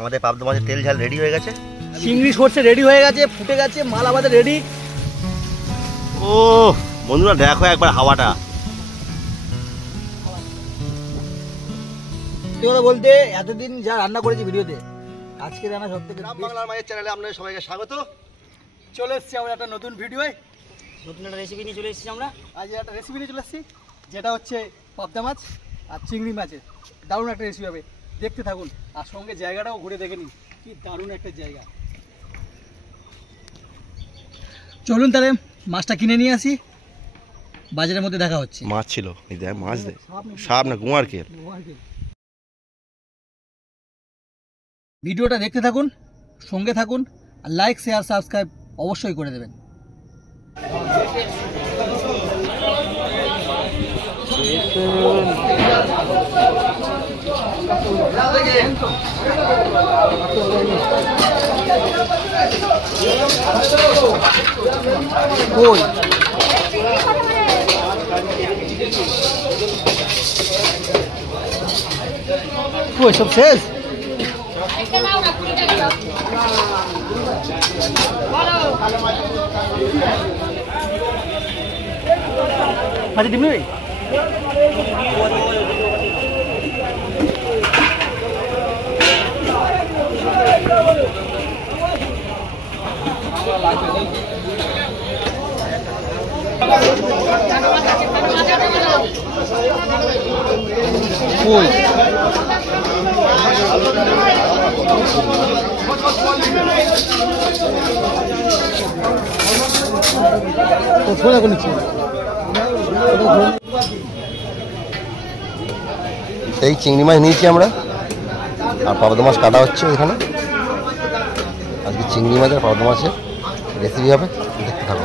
আমাদের পাবদা মাছের তেল ঝাল রেডি হয়ে গেছে, চিংড়ি সরষে রেডি হয়ে গেছে, ফুটে গেছে, মাল আমাদের রেডি। ও বন্ধুরা দেখো একবার হাওয়াটা। কথা বলতে এতদিন যা রান্না করেছি ভিডিওতে, আজকে রান্না সব থেকে গ্রাম বাংলার মায়ের চ্যানেলে আপনাদের সবাইকে স্বাগত। চলে এসেছি আমরা একটা নতুন ভিডিওয়, নতুন একটা রেসিপি নিয়ে চলে এসেছি আমরা। আজ একটা রেসিপি নিয়ে চলে এসেছি, যেটা হচ্ছে পাবদা মাছ আর চিংড়ি মাছের। দারুণ একটা রেসিপি হবে, দেখতে থাকুন। আর সঙ্গে জায়গাটাও ঘুরে দেখে নিন, কি দারুণ একটা জায়গা। চলুন তাহলে মাছটা কিনে নিয়ে আসি, বাজারের মধ্যে দেখা হচ্ছে। মাছ ছিল, এই দেখ মাছ দে, সাপ না কুমার কে। ভিডিওটা দেখতে থাকুন, সঙ্গে থাকুন, আর লাইক শেয়ার সাবস্ক্রাইব অবশ্যই করে দেবেন। ওই সব শেষ। আচ্ছা ডিম নেই, এই চিংড়ি মাছ নিয়েছি আমরা, আর পাবদা মাছ কাটা হচ্ছে এখানে। আজকে চিংড়ি মাছ আর পাবদা মাছের রেসিপি হবে, দেখতে থাকো।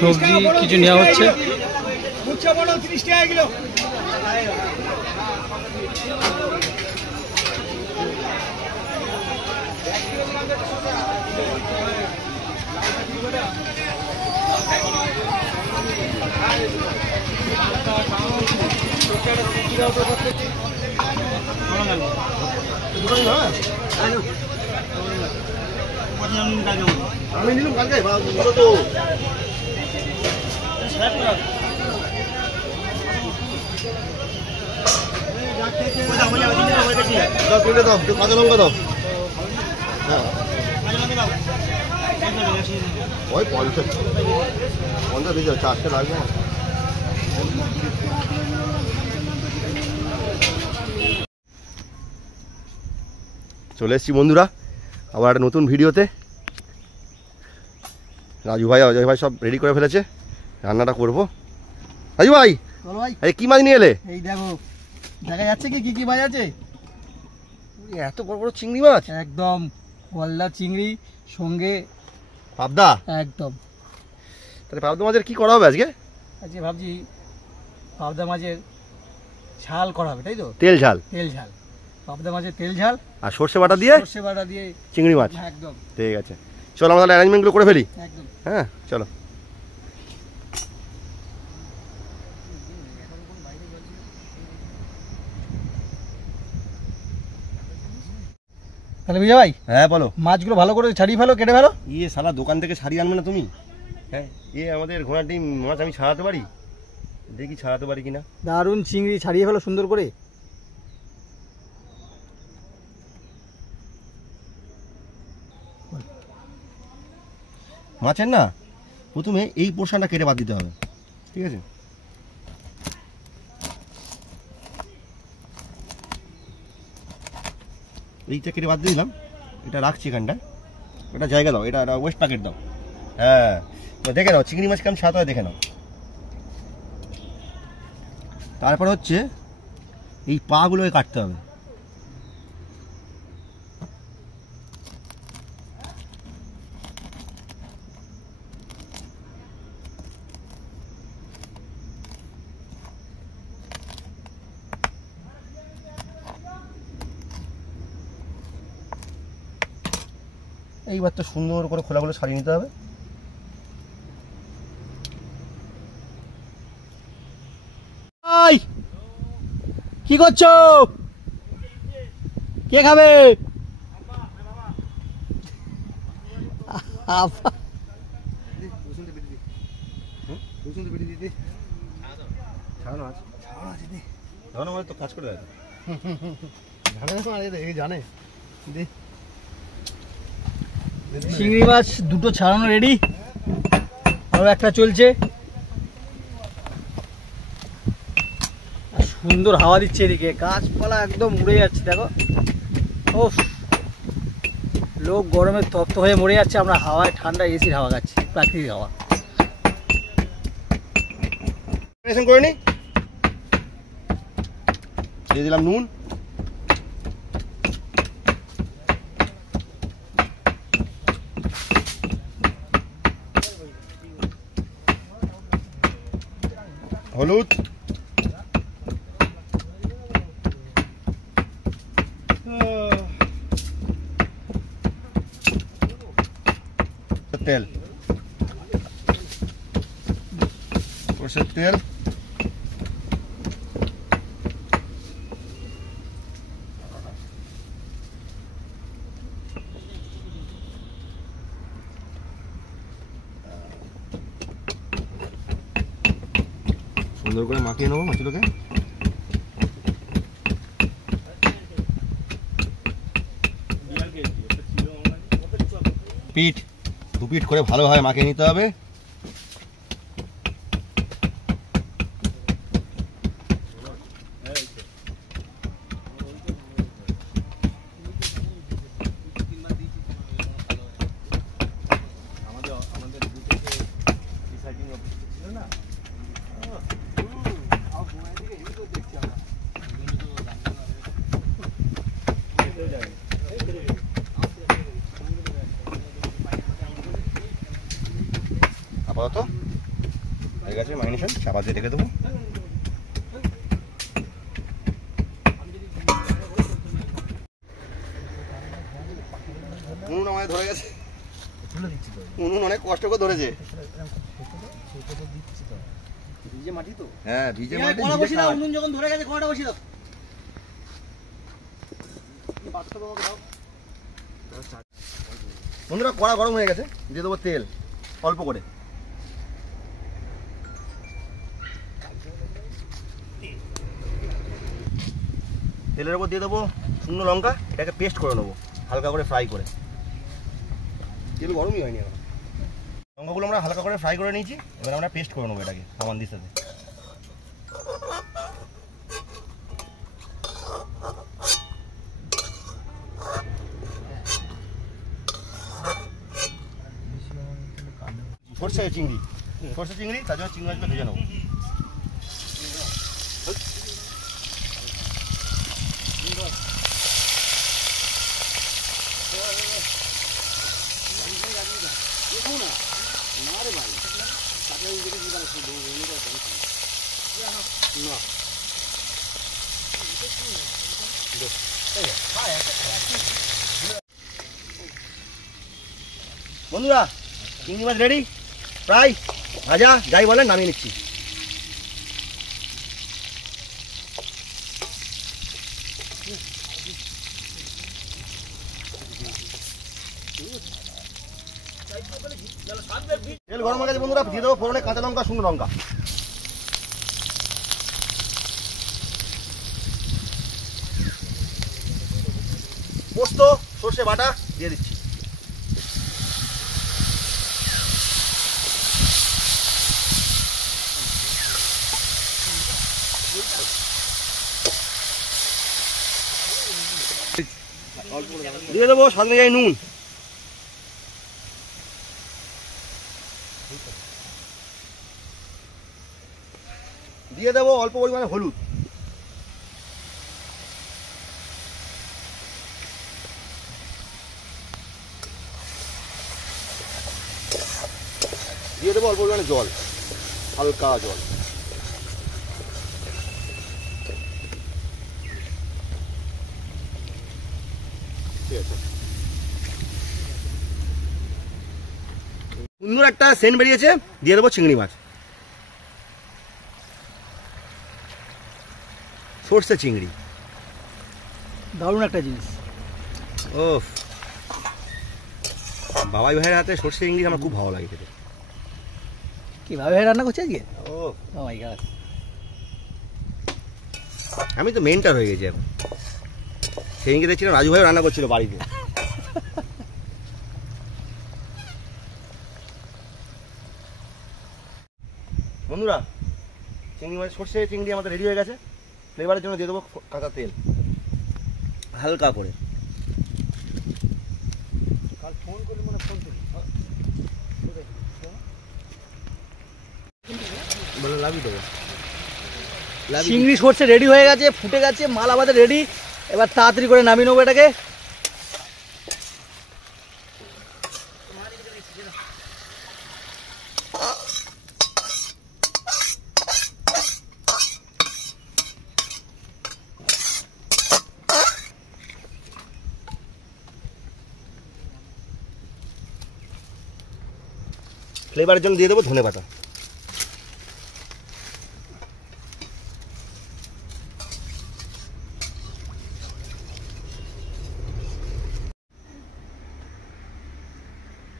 সবজি কিছু নেওয়া হচ্ছে। আমি নিলাম কালকে তুলে দাও, কাঁচা লঙ্কা দাও। হ্যাঁ ওই 50 দিয়ে যাও, 4টে লাগবে না। চলে এসেছি বন্ধুরা আবার একটা নতুন ভিডিওতে। রাজু ভাই অজয় ভাই সব রেডি করে ফেলেছে, রান্নাটা করবো। রাজু ভাই এই কি মাছ নিয়ে এলে? এই দেখো, দেখা যাচ্ছে কি কি মাছ আছে। এত বড় বড় চিংড়ি মাছ, একদম গলদা চিংড়ি, সঙ্গে পাবদা। একদম। তাহলে পাবদা মাছের কি করা হবে আজকে? আজকে ভাবছি পাবদা মাছের ঝাল করা হবে, তাই তো? তেল ঝাল, তেল ঝাল, পাবদা মাছের তেল ঝাল আর সর্ষে বাটা দিয়ে, সর্ষে বাটা দিয়ে চিংড়ি মাছ। একদম ঠিক আছে, চলো আমরা তাহলে অ্যারেঞ্জমেন্টগুলো করে ফেলি। একদম। হ্যাঁ চলো। তাহলে বিজয় ভাই, হ্যাঁ বলো। মাছগুলো ভালো করে ছাড়িয়ে ফেলো, কেটে ফেলো। ইয়ে শালা দোকান থেকে ছাড়িয়ে আনবে না তুমি? হ্যাঁ আমাদের ঘোড়ার ডিম মাছ আমি ছাড়াতে পারি, দেখি ছাড়াতে পারি কিনা। দারুণ চিংড়ি, ছাড়িয়ে ফেলো সুন্দর করে। মাছের না প্রথমে এই পোর্শনটা কেটে বাদ দিতে হবে, ঠিক আছে? এইটা কেটে বাদ দিয়ে দিলাম, এটা রাখছি এখানটা। এটা জায়গা দাও, এটা ওয়েস্ট প্যাকেট দাও। হ্যাঁ দেখে নাও চিংড়ি মাছ কেমন স্বাদ হয়, দেখে নাও। তারপর হচ্ছে এই পাগুলোকে কাটতে হবে। এইবার তো সুন্দর করে খোলাগুলো ছাড়িয়ে নিতে হবে। কি করছো? কে খাবে? তো কাজ করে জানে চিংড়ি মাছ দুটো ছাড়ানো রেডি, আরো একটা চলছে। আর সুন্দর হাওয়া দিচ্ছে এদিকে, গাছপালা একদম উড়ে যাচ্ছে দেখো। ও লোক গরমে তপ্ত হয়ে মরে যাচ্ছে, আমরা হাওয়ায় ঠান্ডা এসির হাওয়া খাচ্ছি, প্রাকৃতিক হাওয়া। করে নি, দিয়ে দিলাম নুন, হলুদ, তেল, সরষের তেল, সুন্দর করে মাখিয়ে নেবো মাছগুলোকে। পিঠ দু পিঠ করে ভালোভাবে মাখিয়ে নিতে হবে। আপাতত হয়ে গেছে ম্যারিনেশন, চাপা দিয়ে রেখে দেবো। উনুন আমায় ধরে গেছে, উনুন অনেক কষ্ট করে ধরেছে। ভিজে মাটি তো, হ্যাঁ ভিজে মাটি। উনুন যখন ধরে গেছে কোনটা বসিয়ে দাও। বন্ধুরা কড়া গরম হয়ে গেছে, দিয়ে দেবো তেল অল্প করে। তেলের উপর দিয়ে দেবো শুকনো লঙ্কা, এটাকে পেস্ট করে নেবো হালকা করে ফ্রাই করে। তেল গরমই হয়নি এখন। লঙ্কাগুলো আমরা হালকা করে ফ্রাই করে নিয়েছি, এবার আমরা পেস্ট করে নেবো এটাকে সামান্দির সাথে। সরষে চিংড়ি, সরষে চিংড়ি, তার জন্য চিংড়ি মাছগুলো ভেজে নেবো। বন্ধুরা চিংড়ি মাছ রেডি, প্রায় ভাজা যাই বলেন, নামিয়ে নিচ্ছি। তেল গরম হয়ে গেছে বন্ধুরা, দিয়ে দেবো ফোড়নে কাঁচা লঙ্কা, শুকনো লঙ্কা। পোস্ত সর্ষে বাটা দিয়ে দিচ্ছি। দিয়ে দেবো স্বাদ অনুযায়ী নুন, দিয়ে দেবো অল্প পরিমাণে হলুদ, দিয়ে দেবো অল্প পরিমাণে জল, হালকা জল। ঠিক আছে, সুন্দর একটা সেন্ট বেরিয়েছে, দিয়ে দেবো চিংড়ি মাছ। সর্ষে চিংড়ি। দারুণ একটা জিনিস। ও বাবাই ভাইয়ের হাতে সর্ষে চিংড়ি আমার খুব ভালো লাগে খেতে। কিভাবে রান্না করছে আজকে? ও মাই গড, আমি তো মেন্টার হয়ে গেছি এখন। সেদিনকে দেখছিলাম রাজু ভাইও রান্না করছিল বাড়িতে। বন্ধুরা, চিংড়ি মাছ সর্ষে চিংড়ি আমাদের রেডি হয়ে গেছে। ফ্লেভারের জন্য দিয়ে দেবো কাঁচা তেল হালকা করে। বলে লাভই দেবো। চিংড়ি সর্ষে রেডি হয়ে গেছে, ফুটে গেছে, মাল আমাদের রেডি। এবার তাড়াতাড়ি করে নামিয়ে নেবো এটাকে। ফ্লেভারের জন্য দিয়ে দেবো ধনেপাতা।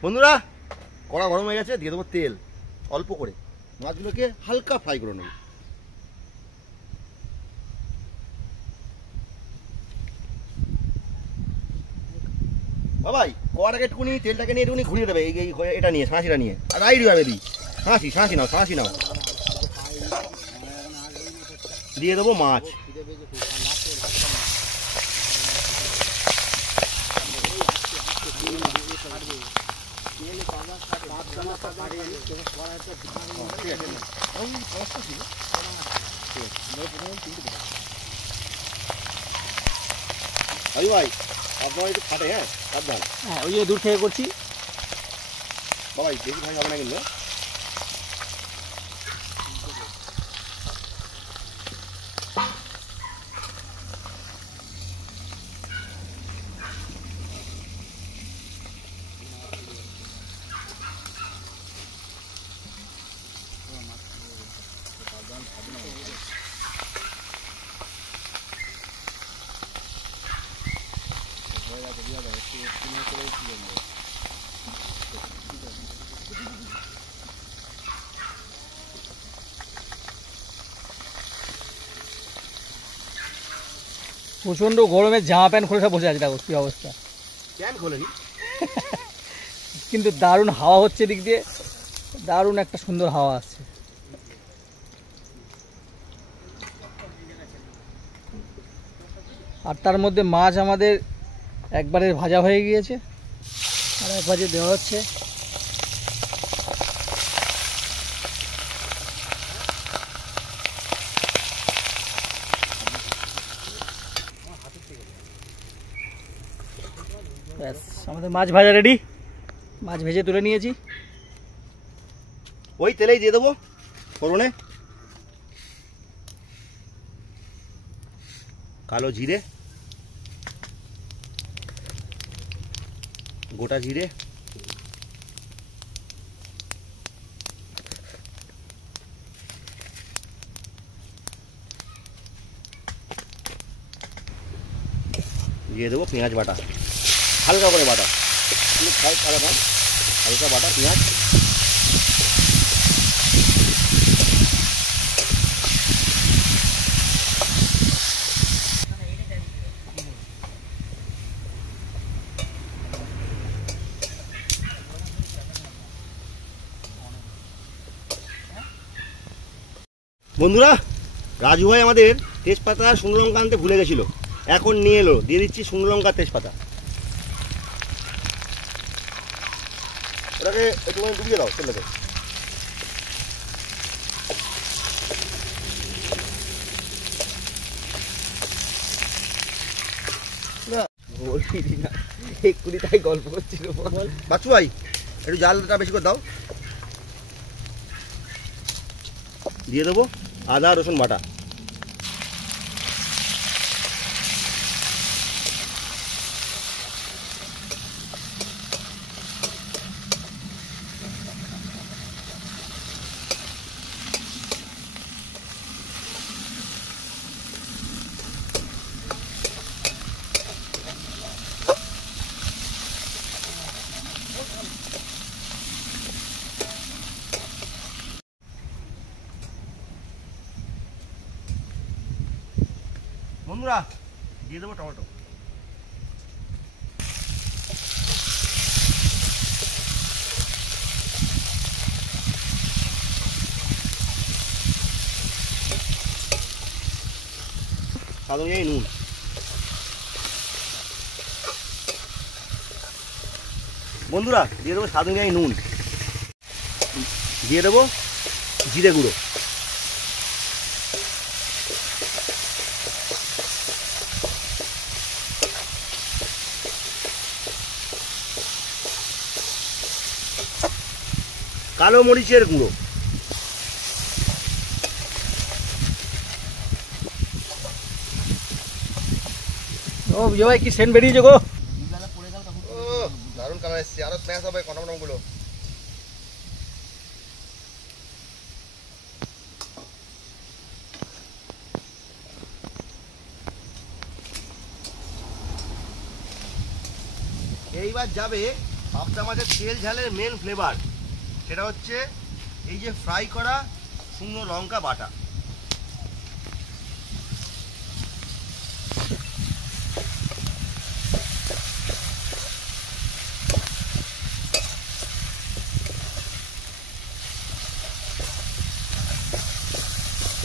বন্ধুরা, কড়া গরম হয়ে গেছে, দিয়ে দেবো তেল অল্প করে। মাছগুলোকে হালকা ফ্রাই করে নেব। বাবাই কড়াটাকে একটুকুনি তেলটাকে নিয়ে একটুকুনি ঘুরিয়ে দেবে, এই এটা নিয়ে শাঁসিটা নিয়ে। আর রাইট ভাবে দিই, শাঁসি নাও, শাঁসি নাও। দিয়ে দেবো মাছ। আরে ভাই আপনার একটু ফাটে, হ্যাঁ সাবধান। হ্যাঁ, ওই যে দূর থেকে করছি। বাবাই বেশি ভাই হবে না কিন্তু। প্রচন্ড গরমে জামা প্যান্ট খুলে সব বসে আছে, দেখো কি অবস্থা। কেন খোলেনি? কিন্তু দারুণ হাওয়া হচ্ছে দিক দিয়ে, দারুণ একটা সুন্দর হাওয়া আসছে। আর তার মধ্যে মাছ আমাদের একবারে ভাজা হয়ে গিয়েছে, আর এক ভাজে দেওয়া হচ্ছে। ব্যাস, আমাদের মাছ ভাজা রেডি। মাছ ভেজে তুলে নিয়েছি। ওই তেলেই দিয়ে দেবো ফোড়নে কালো জিরে, গোটা জিরে, দিয়ে দেবো পেঁয়াজ বাটা, হালকা করে বাটা, হালকা বাটা পেঁয়াজ। বন্ধুরা, রাজু ভাই আমাদের তেজপাতা আর শুকনো লঙ্কা আনতে ভুলে গেছিল, এখন নিয়ে এলো। দিয়ে দিচ্ছি শুকনো লঙ্কা তেজপাতা। ওটাকে একটুখানি ডুবিয়ে দাও তেলটাকে। এক্ষুনি তাই গল্প করছিল। বাচ্চু ভাই একটু জালটা বেশি করে দাও। দিয়ে দেবো আদা রসুন বাটা। বন্ধুরা দিয়ে দেবো টমেটো। স্বাদ অনুযায়ী নুন। বন্ধুরা দিয়ে দেবো স্বাদ অনুযায়ী নুন, দিয়ে দেবো জিরে গুঁড়ো, কালো মরিচের গুঁড়ো, ও বিজয় ভাই কি সেন্ট বেরিয়েছে গো। দারুণ কালার এসছে, আরো স্ম্যাশ হবে কনমনম গুলো। এইবার যাবে পাবদা মাছের তেল ঝালের মেন ফ্লেভার, সেটা হচ্ছে এই যে ফ্রাই করা শুকনো লঙ্কা বাটা।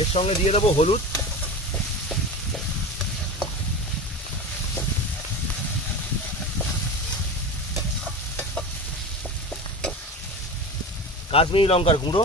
এর সঙ্গে দিয়ে দেবো হলুদ, কাশ্মীরি লঙ্কার গুঁড়ো,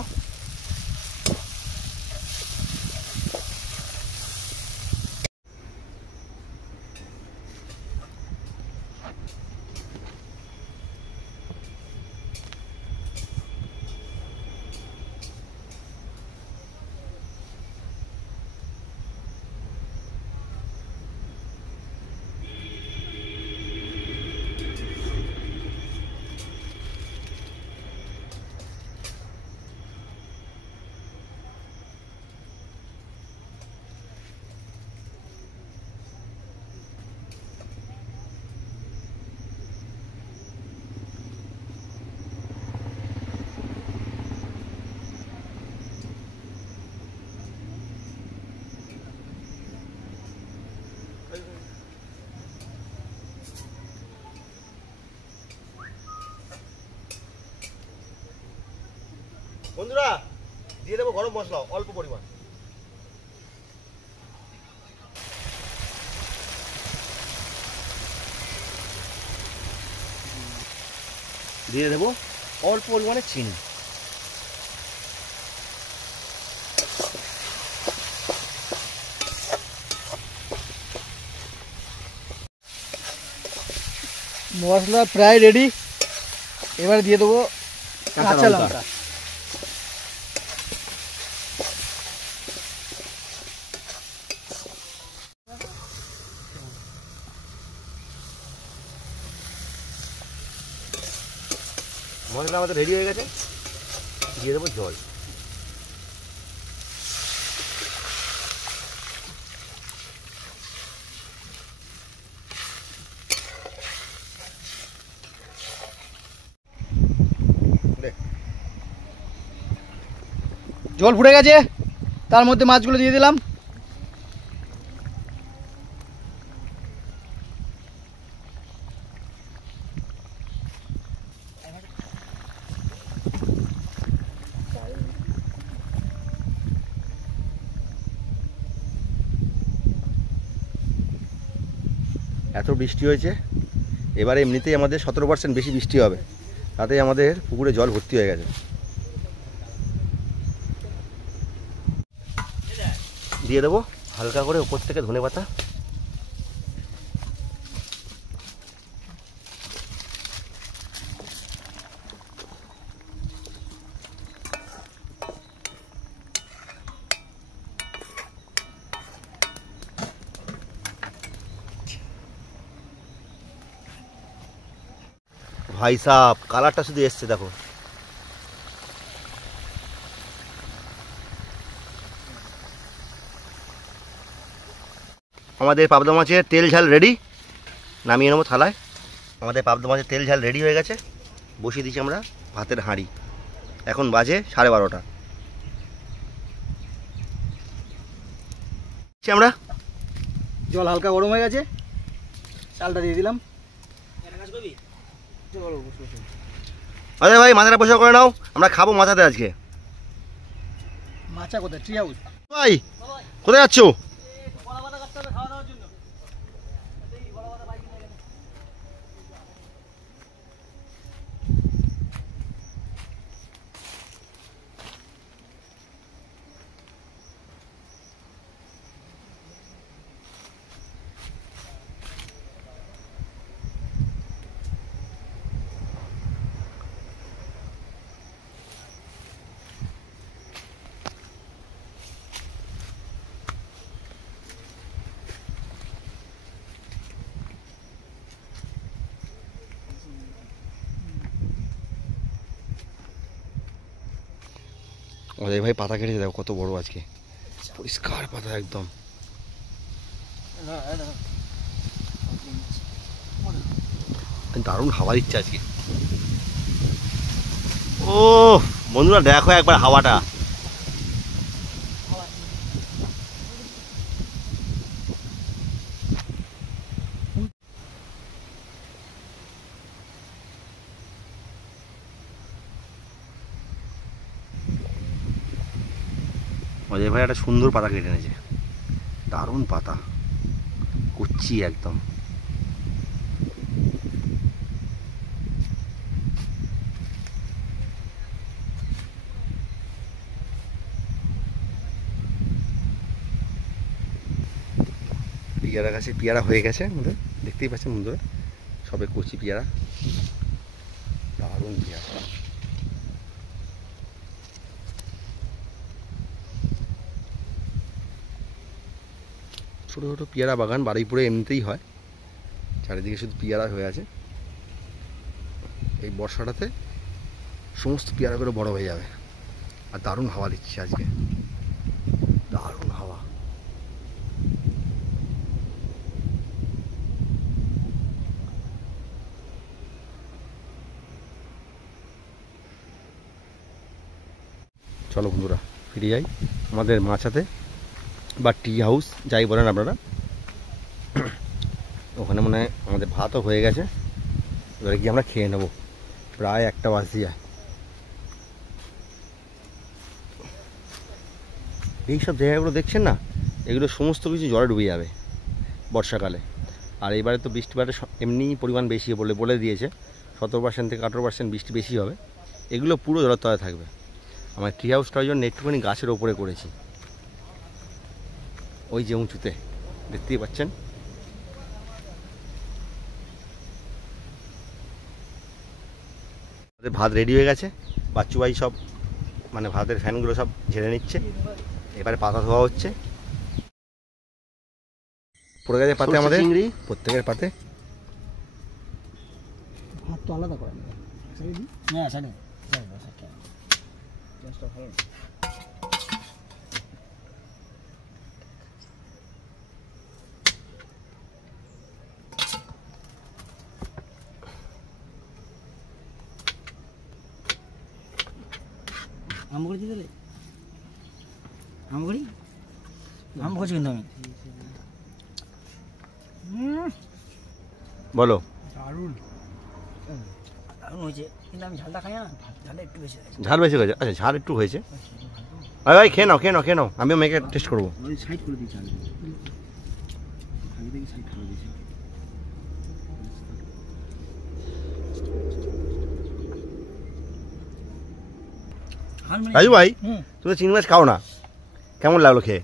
বন্ধুরা দিয়ে দেবো গরম মশলা অল্প পরিমাণ, দিয়ে দেবো অল্প পরিমাণে চিনি, মশলা প্রায় রেডি। এবার দিয়ে দেবো কাঁচা লঙ্কা। মশলা আমাদের রেডি হয়ে গেছে, দিয়ে দেবো জল। জল ফুটে গেছে, তার মধ্যে মাছগুলো দিয়ে দিলাম। এত বৃষ্টি হয়েছে, এবারে এমনিতেই আমাদের 17% বেশি বৃষ্টি হবে, তাতে আমাদের পুকুরে জল ভর্তি হয়ে গেছে। দিয়ে দেবো হালকা করে উপর থেকে ধনেপাতা, ভাই সাহ কালারটা শুধু এসছে দেখো। আমাদের পাবদা মাছের তেল ঝাল রেডি, নামিয়ে নেবো থালায়। আমাদের পাবদা মাছের তেল ঝাল রেডি হয়ে গেছে, বসিয়ে দিচ্ছি আমরা ভাতের হাঁড়ি। এখন বাজে 12:30। আমরা জল হালকা গরম হয়ে গেছে, চালটা দিয়ে দিলাম। আরে ভাই মাথাটা পয়সা করে নাও, আমরা খাবো মাথাতে আজকে। মাছা কোথায়? Tree house. ভাই কোথায় যাচ্ছ? অজয় ভাই পাতা কেটেছে, দেখো কত বড় আজকে, পরিষ্কার পাতা একদম। দারুণ হাওয়া দিচ্ছে আজকে। ও বন্ধুরা দেখো একবার হাওয়াটা, অজয় ভাই একটা সুন্দর পাতা কেটে এনেছে, দারুণ পাতা, কুচি একদম। পেয়ারা গাছে পেয়ারা হয়ে গেছে আমাদের, দেখতেই পাচ্ছেন বন্ধুরা, সবে কচি পেয়ারা, দারুণ পেয়ারা। ছোটো ছোটো পেয়ারা বাগান বারুইপুরে এমনিতেই হয়, চারিদিকে শুধু পেয়ারা হয়ে আছে। এই বর্ষাটাতে সমস্ত পেয়ারাগুলো বড় হয়ে যাবে। আর দারুণ হাওয়া দিচ্ছে আজকে, দারুণ হাওয়া। চলো বন্ধুরা ফিরে যাই আমাদের মাছাতে বা টি হাউস যাই বলেন আপনারা। ওখানে মনে হয় আমাদের ভাতও হয়ে গেছে, এবারে গিয়ে আমরা খেয়ে নেবো, প্রায় 1টা বাজতে যায়। এইসব জায়গাগুলো দেখছেন না, এগুলো সমস্ত কিছু জলে ডুবে যাবে বর্ষাকালে। আর এবারে তো বৃষ্টিপাতের এমনি পরিমাণ বেশি বলে দিয়েছে, 17% থেকে 18% বৃষ্টি বেশি হবে। এগুলো পুরো জলের তলায় থাকবে। আমার ট্রি হাউসটার জন্য একটুখানি গাছের ওপরে করেছি, ওই যে উঁচুতে দেখতেই পাচ্ছেন। আমাদের ভাত রেডি হয়ে গেছে, বাচ্চু ভাই সব মানে ভাতের ফ্যানগুলো সব ঝেড়ে নিচ্ছে। এবারে পাতা ধোয়া হচ্ছে, পড়ে গেছে পাতে আমাদের প্রত্যেকের পাতে। ভাত তো আলাদা করে হ্যাঁ সাইডে ভালো। আম করে দিলে আম করি আম করছি কিন্তু আমি বলো। দারুণ দারুণ হয়েছে, কিন্তু আমি ঝালটা খাই না, ঝালটা একটু বেশি হয়েছে। ঝাল বেশি হয়েছে? আচ্ছা ঝাল একটু হয়েছে। ভাই ভাই খেয়ে নাও খেয়ে নাও খেয়ে নাও, আমিও মেখে টেস্ট করবো। সাইড করে দিচ্ছি, আগে দেখি সাইড করে দিচ্ছি। রাজু ভাই তুমি চিংড়ি মাছ খাও না, কেমন লাগলো খেয়ে?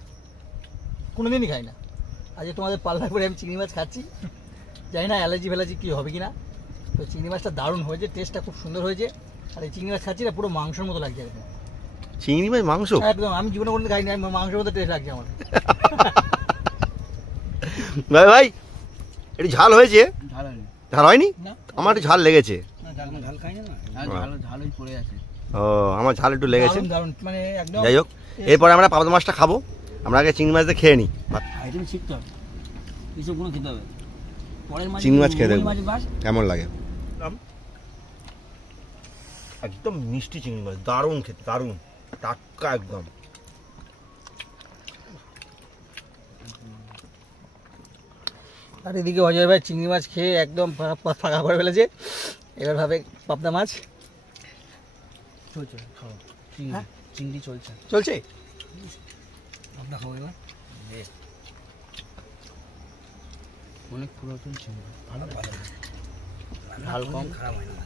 কোনোদিনই খাই না, আজ তোমাদের পাল্লা করে আমি চিংড়ি মাছ খাচ্ছি। জানি না অ্যালার্জি ফ্যালার্জি কী হবে কি না। তো চিংড়ি মাছটা দারুণ হয়েছে, টেস্টটা খুব সুন্দর হয়েছে। আর এই চিংড়ি মাছ খাচ্ছি না, পুরো মাংসের মতো লাগছে একদম। চিংড়ি মাছ মাংস একদম, আমি জীবনে কোনোদিন খাইনি, আমি মাংসের মতো টেস্ট লাগছে আমার। ভাই ভাই একটু ঝাল হয়েছে? ঝাল হয়নি। ঝাল হয়নি? আমার একটু ঝাল লেগেছে। ঝাল খাই না, ঝালই পড়ে আছে। ও আমার ঝাল একটু লেগেছে। দারুণ মানে একদম। যাই হোক, এরপরে আমরা পাবদা মাছটা খাবো। আমরা আগে চিংড়ি মাছটা খেয়ে নিই। আইটেম শিখতে হবে, এইসবগুলো খেতে হবে। পরের মাছ চিংড়ি মাছ খেয়ে দেখবো বাস কেমন লাগে। একদম মিষ্টি চিংড়ি মাছ, দারুণ খেতে, দারুণ টাটকা একদম। আর এদিকে অজয় ভাই চিংড়ি মাছ খেয়ে একদম ফাঁকা করে ফেলেছে। এবার ভাবে পাবদা মাছ চলছে খাও হ্যাঁ? চিংড়ি চলছে চলছে। আপনার খাবো এবার অনেক পুরাতন চিংড়ি ভালো ঝাল কম। খারাপ হয় না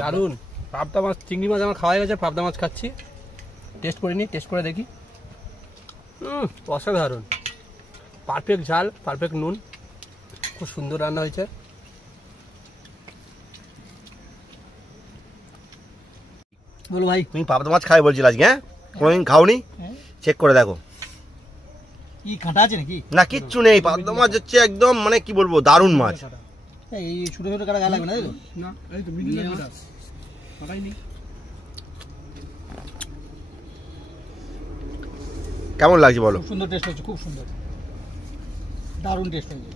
দারুন পাবদা মাছ চিংড়ি মাছ আমার খাওয়া হয়ে গেছে, পাবদা মাছ খাচ্ছি, টেস্ট করে নিই, টেস্ট করে দেখি। অসাধারণ, পারফেক্ট ঝাল, পারফেক্ট নুন, খুব সুন্দর রান্না হয়েছে। বলো ভাই তুমি পাবদা মাছ খাই বলছিল আজকে, হ্যাঁ? কোনোদিন খাওনি? চেক করে দেখো। কি কাঁটা আছে নাকি? না কিচ্ছু নেই, পাবদা মাছ হচ্ছে একদম মানে কি বলবো দারুণ মাছ। এই ছোটো ছোটো কাটা গা লাগবে না তাই তো? না এই তো মিডিয়াম কাটা কাটাই নেই। কেমন লাগছে বলো? খুব সুন্দর টেস্ট হচ্ছে, খুব সুন্দর, দারুণ টেস্ট হয়েছে।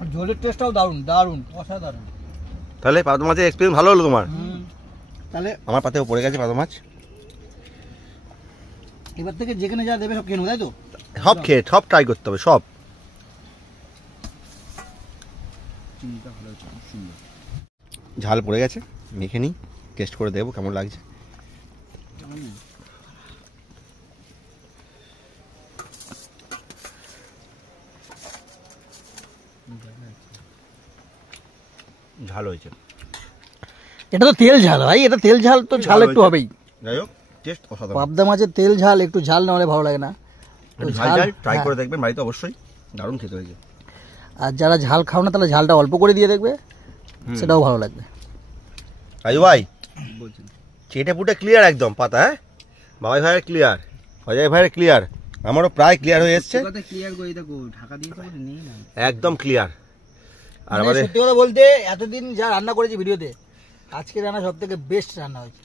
আর ঝোলের টেস্টটাও দারুণ, দারুণ, অসাধারণ। তাহলে পাবদা মাছের এক্সপিরিয়েন্স ভালো হলো তোমার? তাহলে আমার পাতেও পড়ে গেছে পাবদা মাছ। এবার থেকে যেখানে যা দেবে সব কেন, তাই তো? সব খেয়ে সব ট্রাই করতে হবে, সব। চিংড়িটা ভালো হচ্ছে খুব সুন্দর ঝাল পড়ে গেছে, মেখে নিই, টেস্ট করে দেখবো কেমন লাগছে। ঝাল হয়েছে, এটা তো তেল ঝাল ভাই, এটা তেল ঝাল তো ঝাল একটু হবেই। যাই হোক টেস্ট অসাধারণ। পাবদা মাছের তেল ঝাল, একটু ঝাল না হলে ভালো লাগে না। একটু ঝাল ঝাল ট্রাই করে দেখবেন বাড়িতে, অবশ্যই দারুণ খেতে হয়েছে। আর যারা ঝাল খাও না তাহলে ঝালটা অল্প করে দিয়ে দেখবে, সেটাও ভালো লাগবে। রাজু ভাই বলছেন চেটে পুটে ক্লিয়ার একদম পাতা, হ্যাঁ? বাবাই ভাইয়ের ক্লিয়ার, অজয় ভাইয়ের ক্লিয়ার, আমারও প্রায় ক্লিয়ার হয়ে এসছে, ক্লিয়ার করে দেখো ঢাকা দিয়ে তো নেই না একদম ক্লিয়ার। আর মানে আমাদের সত্যি কথা বলতে এতদিন যা রান্না করেছি ভিডিওতে, আজকে রান্না সব থেকে বেস্ট রান্না হয়েছে।